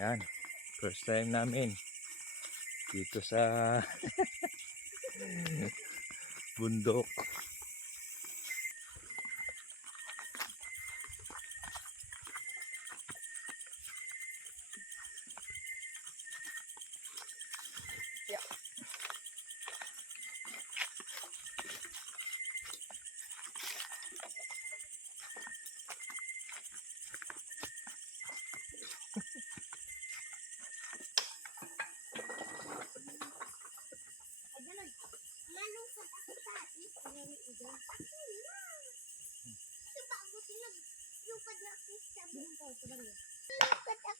Yan. First time namin dito sa bundok.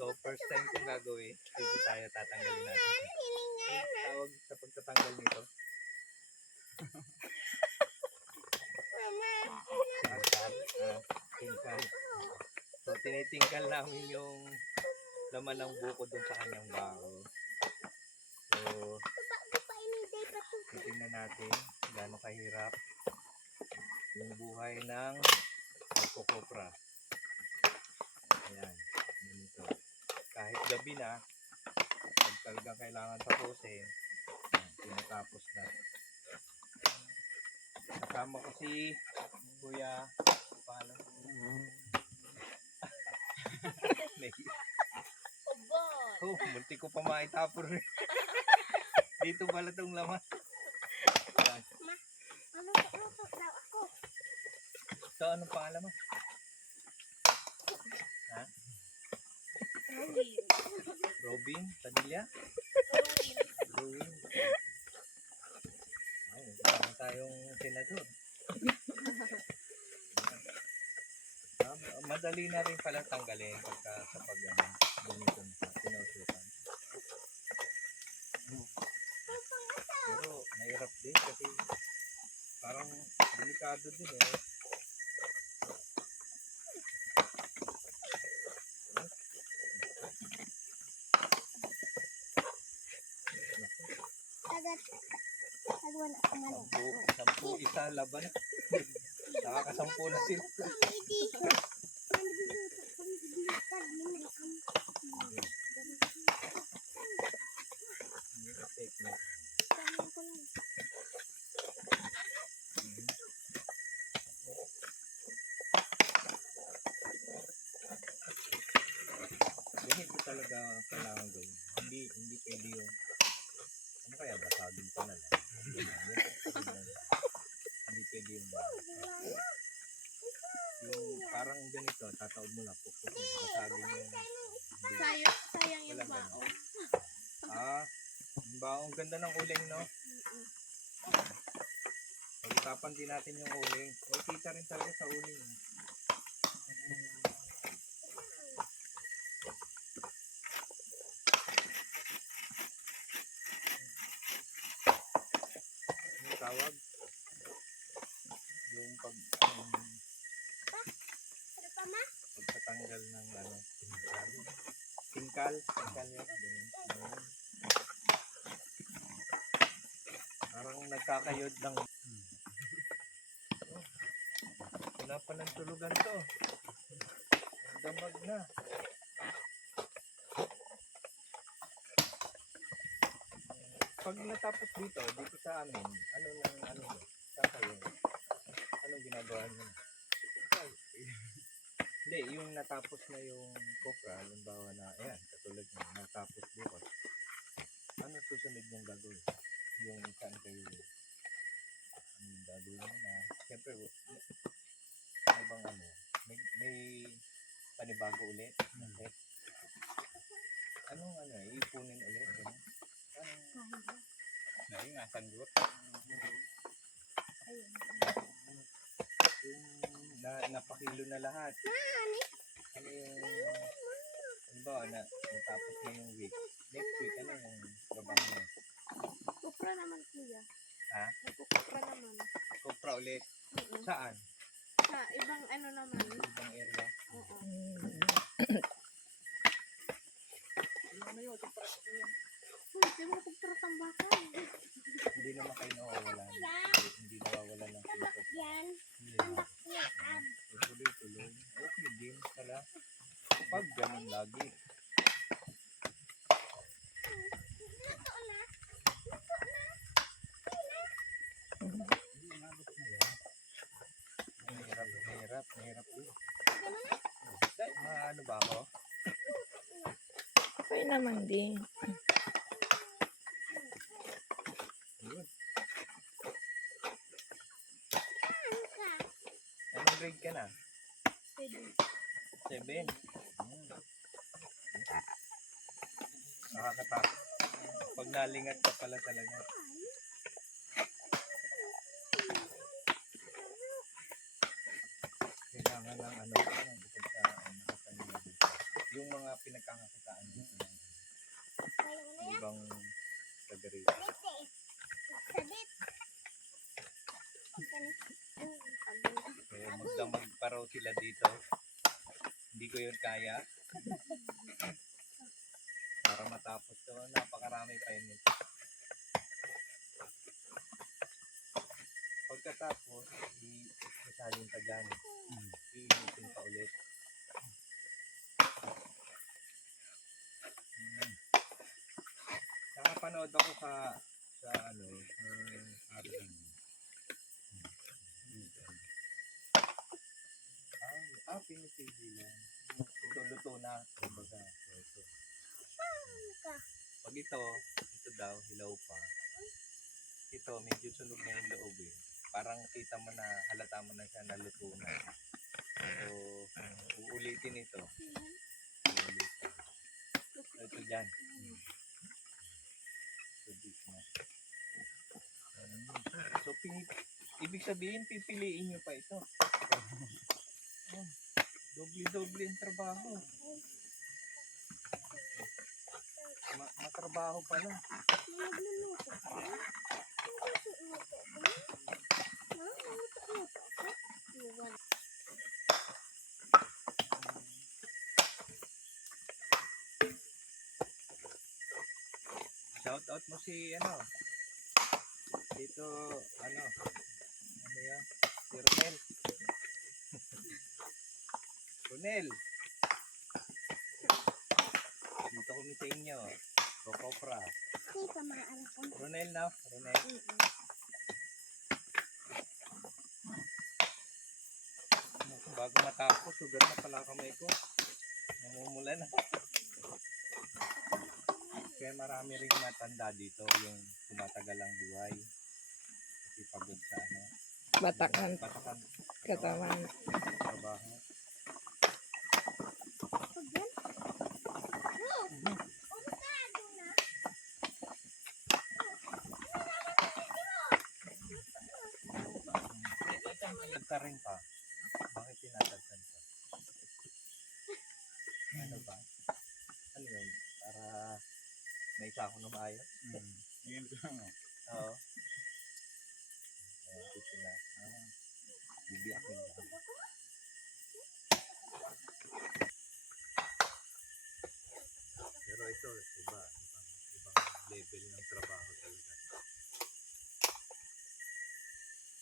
So first time kong gagawin, dito tayo tatanggalin natin. Tawag sa pagtatanggal nito. Tingkal. So tinitingkal namin yung laman ng buko dun sa kanyang baho. So titingnan natin gaano kahirap yung buhay ng alcocopra. Ayan, ganito. Kahit gabi na, pag talagang kailangan tapusin, tinatapos na. Kasama ko si Kuya, paano? Oh, munti ko pa maitapon rin. Dito pala itong laman. So, anong pangalan mo? Ha? Robin? Padilla? Robin. Ay, kasama tayong senador. Madali na rin pala tanggalin pagka sa ganito sa tinusukan. Pero mahirap din kasi parang delikado din eh. Sampu isa laban. Nakakasampu na sila. Ganito talaga kailangan gawin. Hindi pwede yung ano kaya basagin pa na lang. Hindi pwede yung parang ganito, tataod mo na pupuk basagin mo. Sayang yung baong. Yung baong ganda ng uling, no? Pag-itapan din natin yung uling. May kita rin talaga sa uling. Yung tawag? Yung pagtatanggal ng tingkal yun. Parang nagkakayod ng wala pa ng tulugan to. Damag na. Pag natapos dito sa amin, saan kayo? Anong ginagawa nyo? Hindi, yung natapos na yung copra, halimbawa na, ayan, katulad nyo, natapos bukas. Ano susunod yung gagawin? Yung saan kayo, yung gagawin mo na, siyempre, ano bang may panibago ulit? Okay. Anong iipunin ulit? Yung asagot. Yung napakilo na lahat. Ano yung halimbawa na natapos na yung week. Next week, ano yung trabaho mo? Kupra naman kuya. Ha? Kupra naman. Kupra ulit? Saan? Sa ibang naman. Ibang area? Oo. Hindi mo kupra tambakan. Hindi naman kayo nawawala. Hindi nawawala ng kupra. Yan. Tuloy-tuloy. Okay din pala. Pag ganun lagi. Mahirap din. Dahil, ano ba ako? Okay naman din. Ayun. Anong grade ka na? Pwede. 7. Nakakatakot. Pag nalingat ka pala talaga. Kailangan ng ano, bukod sa nakakanina dito. Yung mga pinagkakakitaan dito ng ibang taga rito. Kaya magdamag pa raw sila dito. Hindi ko yun kaya. Para matapos to, napakarami pa yun. Pagkatapos, isasalin pa dyan. Iinitin pa ulit. Nakapanood ako sa ano, RN. Pinitili lang. Luto na. Kumbaga, ito. Pag ito daw, hilaw pa. Ito, medyo sunog na yung loob eh. Parang kita mo na, halata mo na siya na luto na. So, uulitin ito. Uulitin. Ito dyan. So, dito na. So, ibig sabihin, pipiliin nyo pa ito. Doble-doble ang trabaho. Matrabaho pala. Shout out mo si ano? Dito ano yan? Si Ronel. Ronel. Dito kami sa inyo. Kokopra. Ronel na. Ronel. Bago matapos, sugar na pala kamay ko. Namumula na. Kaya marami rin matanda dito yung tumatagal ang buhay. Kasi pagod sa ano. Batakan. Batakan. Katawan. Trabaho. Ka rin pa. Bakit tinatagsan ka? Ano ba? Ano yun? Para may isa ako na maayos? Yun lang. Oo. Ayan, ito sila. Bibiyakin lang. Pero ito, ibang level ng trabaho talaga.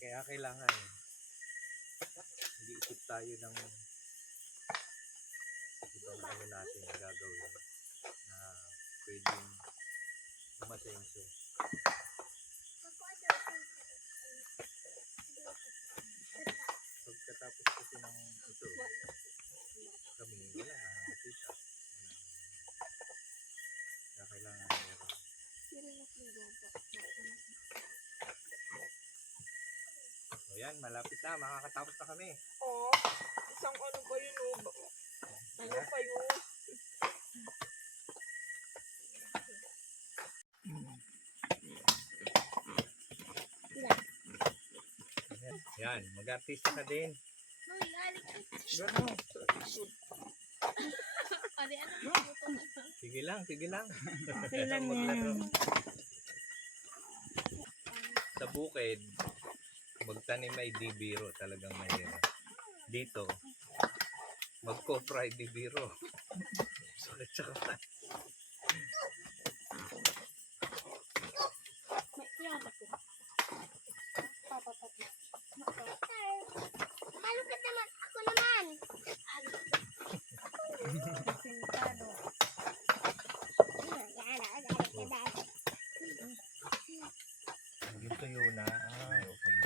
Kaya kailangan mag-iisip tayo ng ibang ano natin na gagawin na pwedeng umasenso. Pagkatapos kasi ng ito, kami wala na nakakita. Kaya kailangan meron. So yan, malapit na, makakatapos na kami. Oh, isang ano pa yun, oh. Ano pa yun? Yan, mag-artista ka din. Sige lang, sige lang. Okay lang Maglaro. yan. Sa bukid, magtanim ay di biro, talagang mahirap. Dito, mag-copra ay di biro. Sakit sa katawan. Malupit naman. Ako naman. Yung tuyo na. Okay.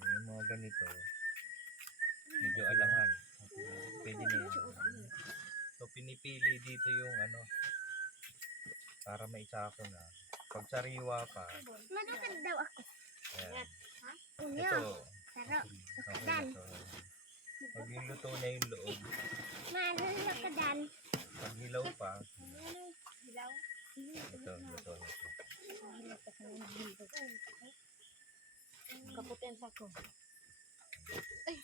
Yung mga ganito. Medyo alangan. Pwede na yan. So pinipili dito yung ano, para maisako na. Pag sariwa pa, Malukad daw ako. ayan. Unyo. Ito, Sarap. okay na to. Pag luto na yung loob, Malulukadan. pag hilaw pa, Hilaw. ito, luto na to. Kaputin sa ko. Ay,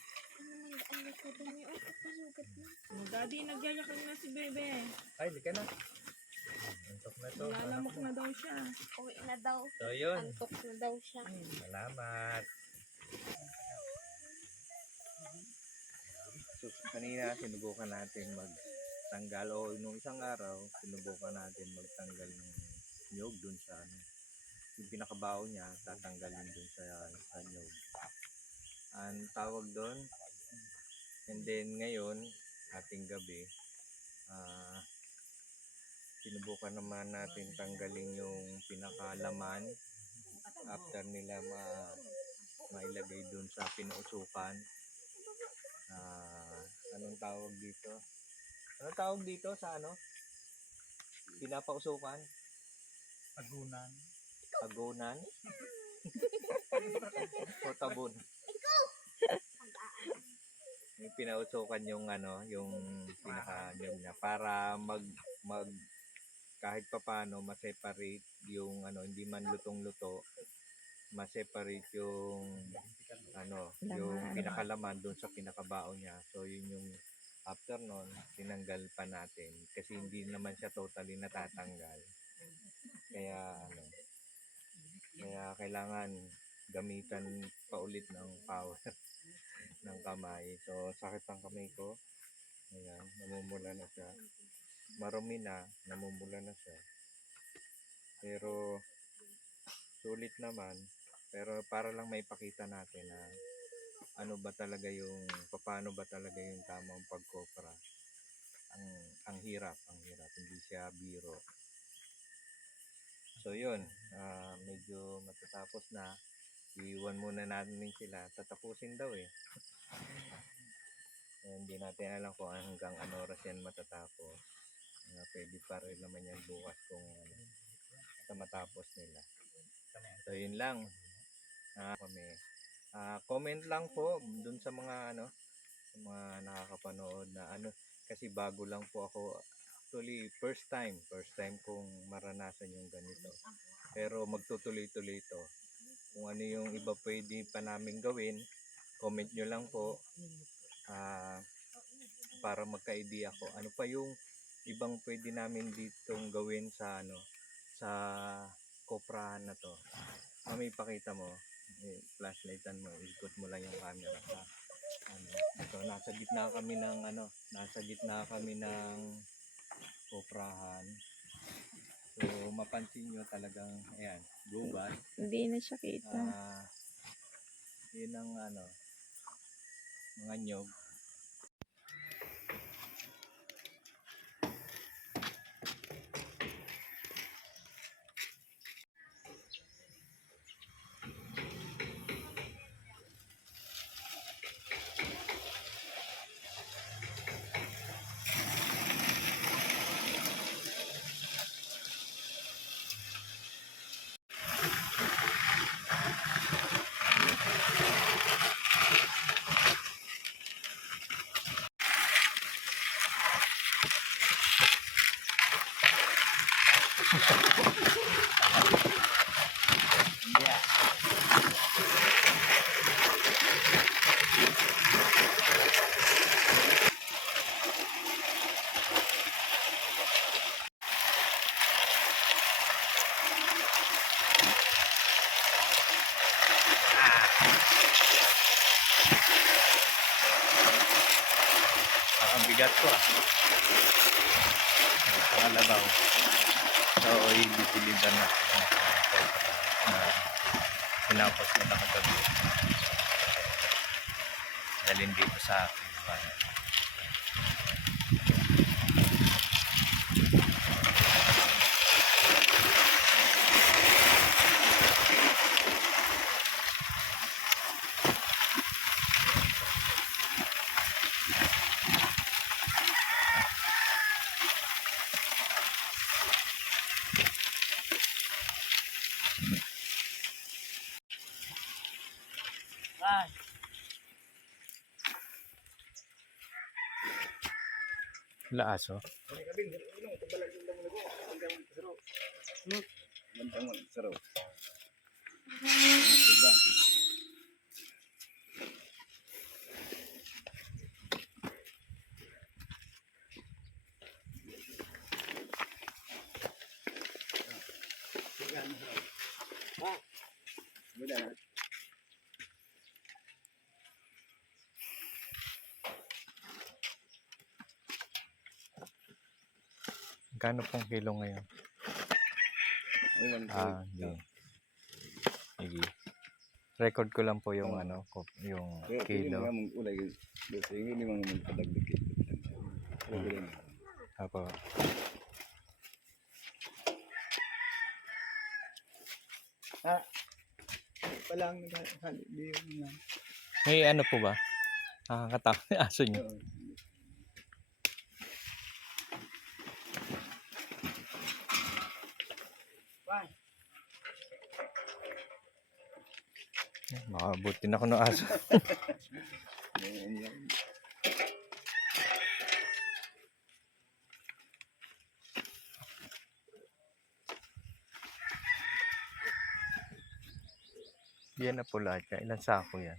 ang likudan niyo. Ay, pasugat na. Daddy, nagyayakan na si Bebe. Ay, di ka na. Antok na to. Lalamok na daw siya. Uwi na daw. So yun. Antok na daw siya. Salamat. So, kanina sinubukan natin magtanggal o nung isang araw sinubukan natin magtanggal ng nyog dun sa ano. Yung pinakabaon niya tatanggalin dun sa nyog. Ang tawag doon. And then ngayon ating gabi sinubukan naman natin tanggalin yung pinakalaman after nila mailagay dun sa pinuusukan. Anong tawag dito? Anong tawag dito sa ano? Pinapausukan? Agunan. Agunan? O tabon? Yung pinausukan yung ano, yung pinaka-nyog niya para mag kahit papaano ma-separate yung ano, hindi man lutong-luto, ma-separate yung ano, yung pinakalaman doon sa pinakabaon niya. So yun yung after nun, tinanggal pa natin kasi hindi naman siya totally natatanggal. Kaya ano, kaya kailangan gamitan pa ulit ng power ng kamay. So sakit ang kamay ko. Ayan, namumula na siya. Marumi na, namumula na siya. Pero sulit naman. Pero para lang maipakita natin na ano ba talaga yung, paano ba talaga yung tamang pagkopra. Ang hirap, hindi siya biro. So yun, medyo matatapos na. Iiwan muna natin sila, tatapusin daw eh. Hindi natin alam kung hanggang ano oras yan matatapos. Pwede pa rin naman yan bukas kung ano, matapos nila. So yun lang. Kami. Comment lang po dun sa mga ano, sa mga nakakapanood na ano, kasi bago lang po ako. Actually, first time kong maranasan yung ganito. Pero magtutuloy-tuloy ito. Kung ano yung iba pwede pa namin gawin, comment nyo lang po. Para magka-idea ko ano pa yung ibang pwede namin ditong gawin sa ano, sa koprahan na to. Mami, pakita mo, flashlightan mo, ikot mo lang yung camera sa ano. So nasa gitna kami ng koprahan. So mapansin nyo talagang ayan, gubat. Hindi na siya kita. Yun ang ano, mga nyog. Ang bigat ko Kalabaw. So, i-deliver na pinapos na nakagabi. Dalhin dito sa akin. Laaso. Kano pong kilo ngayon? Hindi. Sige. Record ko lang po yung yung kilo. Ako. Palang naghalibiyon na. May ano po ba? Nakakatawa yung aso niyo. Makabutin ako ng aso. Yan na po lahat yan. Ilan sako yan?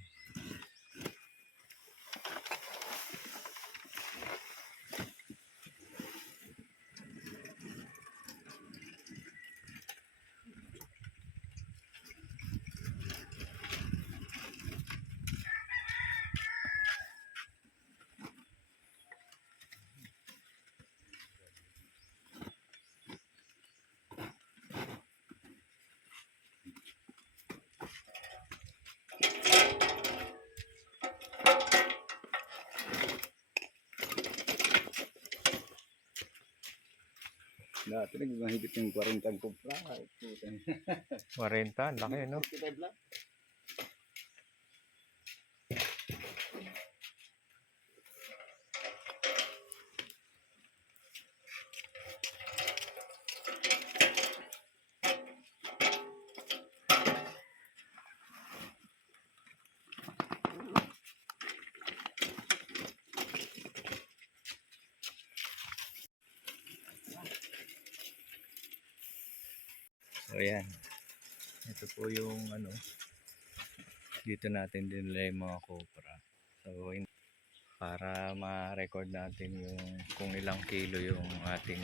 Dati nagmahigit yung 40 ang kumpla. 40, laki no? So yan. Ito po yung dito natin dinala yung mga cobra. So para ma-record natin yung kung ilang kilo yung ating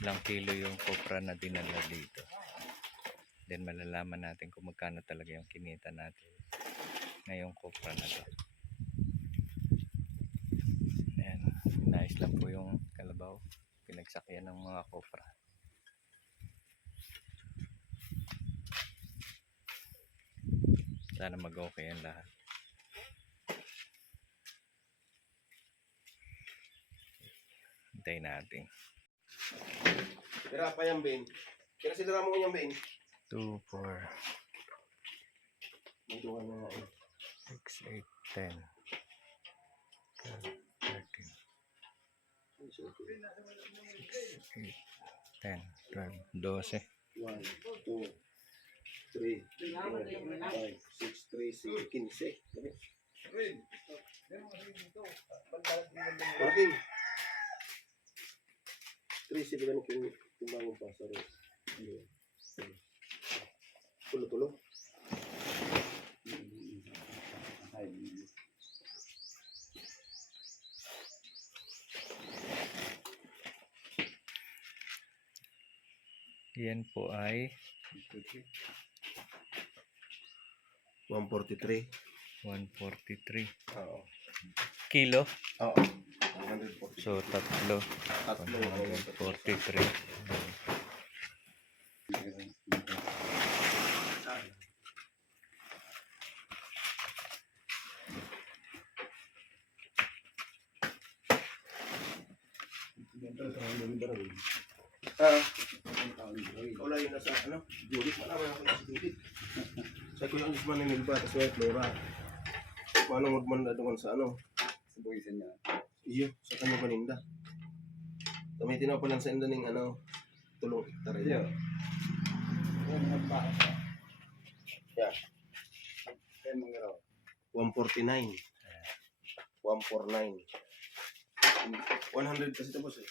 ilang kilo yung cobra na dinala dito. Then malalaman natin kung magkano talaga yung kinita natin ngayong cobra na to. Ayan. Nice lang po yung kalabaw. Pinagsakyan ng mga cobra. Sana mag-okay yan lahat. Hintayin natin. Tira pa yan, Ben. Kaya sila mo yung Ben. 2, 4, Ito nga nga. 6, 8, 10, 12, 13, 6, 8, 10, 12, 1, 2, 3, 4, 5, 6, 3, 6, 15. Malaking. 3, 7, ganun kumbangon pa sa rin. Tulo-tulo. yan po ay 143. 143 Oo. kilo. Oo. 143. So tatlo, Tatlo. 143. Wala yun nasa Judith. Malaman ako sa Judith. Sa Kuya Alisman ni Milba, tapos may Flora. Paano magmanda doon sa Sa buwisan niya. iyo, sa kanya paninda. May tinapalan sa inda ng tulong hektare. Iyo. Yeah. Kaya mga raw. 149. 149. 100 kasi tapos eh.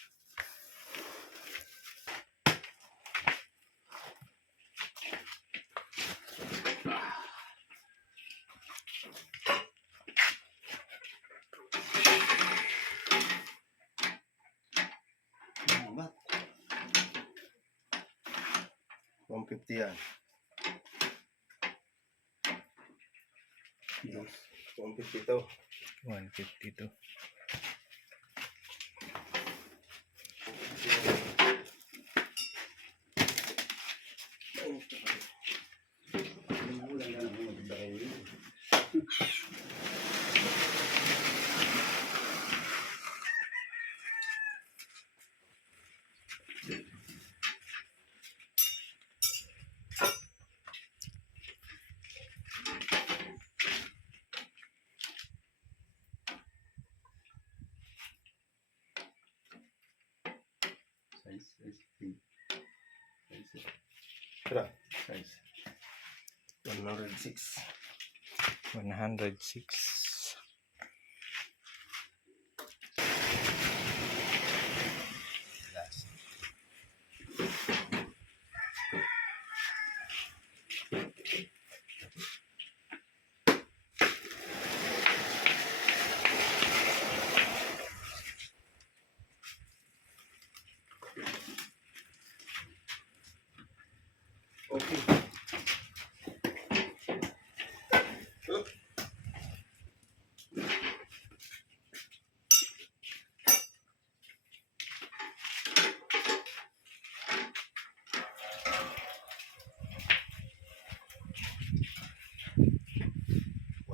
Ano ba? 150 yan. Yes. 150 to. 152. Wala na lang magdakay yun. Size. Tara. Size. 106. 106. Okay. Look.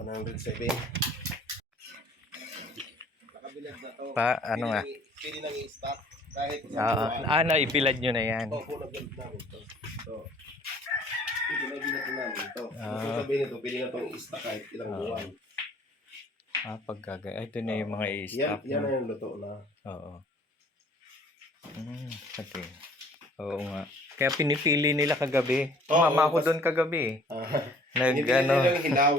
$107. Nakabilad na to. Ano nga? Pwede nang i-stock. Kahit isang Oo. buwan. Ibilad nyo na yan. Opo, nag-build namin to. So, ito na binat namin to. Ah. Kung sabihin nito, pwede na itong i-stock kahit ilang buwan. Ito na yung mga i-stop. Yan na yung luto na. Oo. Okay. Oo nga. Kaya pinipili nila kagabi. Oo, Mama ako kasi- doon kagabi. Hindi Nag, nila yung hilaw.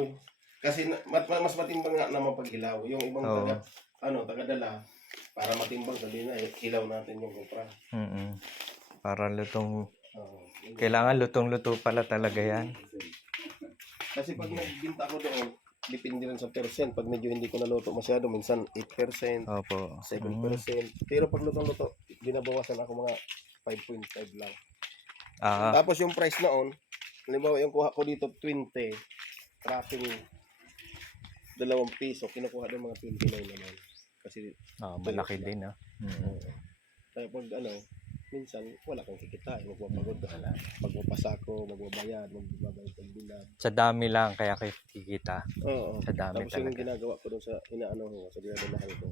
Kasi mas matimbang nga naman pag hilaw. Yung ibang Oo. tagadala, para matimbang, sabihin na, hilaw natin yung kupra. Para lutong, Oo. kailangan lutong-luto pala talaga yan. Kasi pag nagbinta ko doon, depende rin sa percent. Pag medyo hindi ko naluto masyado, minsan 8%, Opo. 7%. Pero pag lutong-luto, binabawasan ako mga 5.5 lang. Ah, Tapos yung price noon, halimbawa yung kuha ko dito 20, tracking 2 piso, kinukuha din mga 29 naman. Kasi malaki din ah. kaya pag minsan wala kang kikitain, magpapagod ka. Magpapasako, magbabayad, magbabayad ng bilad. Sa dami lang kaya kayo kikita. Oo. Sa dami Tapos yung talaga. ginagawa ko doon sa sa dinadalahan ko,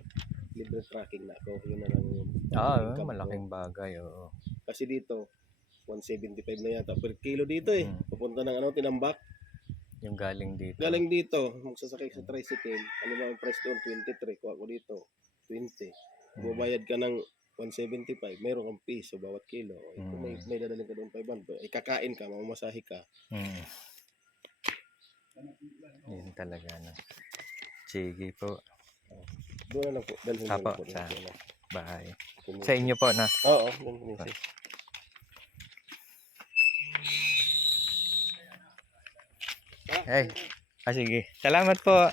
libre tracking na ako. Yun na lang yung income ko. Malaking bagay. Oo. Kasi dito, 175 na yata per kilo dito eh. Pupunta ng Tinambak. Yung galing dito. Galing dito, magsasakay sa tricycle. Ano ba ang price doon? 23. Kuha ko dito, 20. Bubayad ka ng 175, mayroon kang piso bawat kilo. Kung may dadalhin ka doon 500, kakain ka, mamasahe ka. Yun talaga na. Sige po. Doon na lang po. Dalhin na Apo, lang po. bye. Sa inyo po na. Oo, doon misis. Sige. Salamat po.